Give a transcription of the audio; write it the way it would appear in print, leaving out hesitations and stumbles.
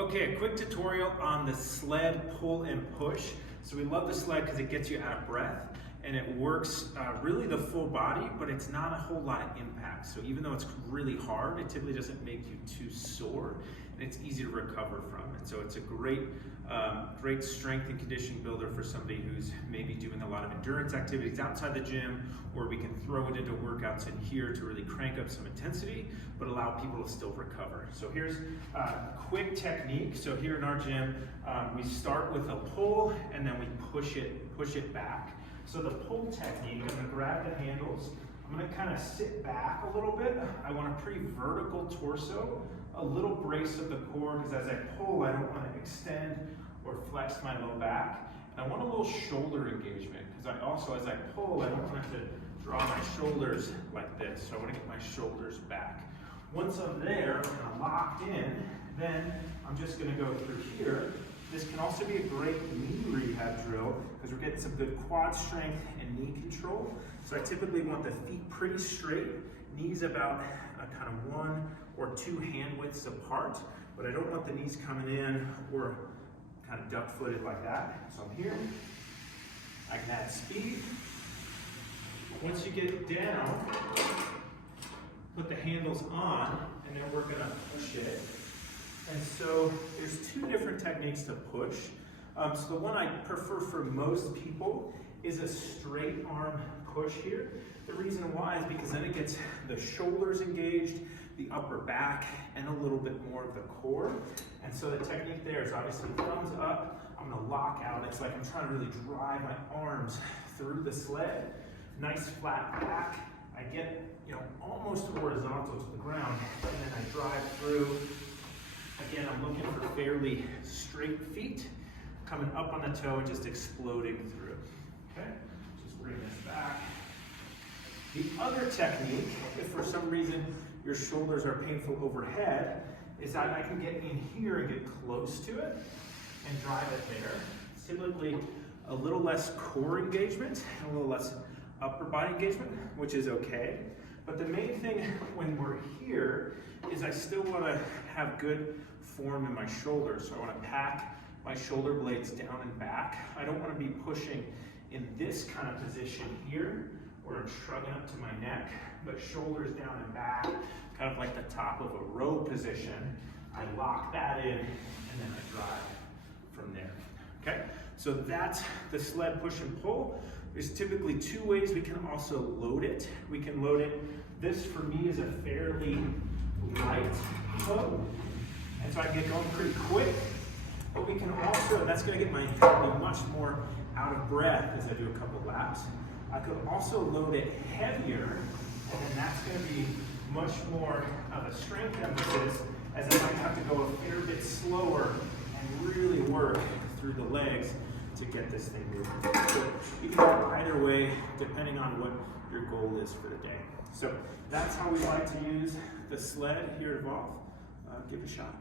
Okay, a quick tutorial on the sled pull and push. So we love the sled because it gets you out of breath and it works really the full body, but it's not a whole lot of impact. So even though it's really hard, it typically doesn't make you too sore and it's easy to recover from. And so it's a great strength and conditioning builder for somebody who's maybe doing a lot of endurance activities outside the gym, or we can throw it into workouts in here to really crank up some intensity, but allow people to still recover. So here's a quick technique. So here in our gym, we start with a pull and then we push it back. So the pull technique, I'm gonna grab the handles, I'm gonna kind of sit back a little bit. I want a pretty vertical torso, a little brace of the core, because as I pull, I don't want to extend or flex my low back. And I want a little shoulder engagement, because I also, as I pull, I don't want to draw my shoulders like this. So I want to get my shoulders back. Once I'm there, I'm kind of locked in, then I'm just going to go through here. This can also be a great knee rehab drill because we're getting some good quad strength and knee control. So I typically want the feet pretty straight, knees about kind of 1 or 2 hand widths apart, but I don't want the knees coming in or kind of duck footed like that. So I'm here, I can add speed. Once you get it down, put the handles on, and then we're gonna push it. And so there's 2 different techniques to push. So the one I prefer for most people is a straight arm push here. The reason why is because then it gets the shoulders engaged, the upper back, and a little bit more of the core. And so the technique there is obviously thumbs up. I'm gonna lock out. It's like I'm trying to really drive my arms through the sled. Nice flat back. I get, almost horizontal to the ground, and then I drive through. Again, I'm looking for fairly straight feet, coming up on the toe and just exploding through. Okay, just bring this back. The other technique, if for some reason your shoulders are painful overhead, is that I can get in here and get close to it and drive it there. It's typically a little less core engagement and a little less upper body engagement, which is okay. But the main thing when we're here is I still want to have good form in my shoulders. So I want to pack my shoulder blades down and back. I don't want to be pushing in this kind of position here where I'm shrugging up to my neck, but shoulders down and back, kind of like the top of a row position. I lock that in and then I drive from there. Okay, so that's the sled push and pull. There's typically 2 ways we can also load it. We can load it, this for me is a fairly light load, and so I can get going pretty quick. But we can also, that's gonna get me much more out of breath as I do a couple laps. I could also load it heavier, and then that's gonna be much more of a strength emphasis, as I might have to go a fair bit slower and really work through the legs to get this thing moving. So you can go either way depending on what your goal is for the day. So that's how we like to use the sled here at Evolve. Give it a shot.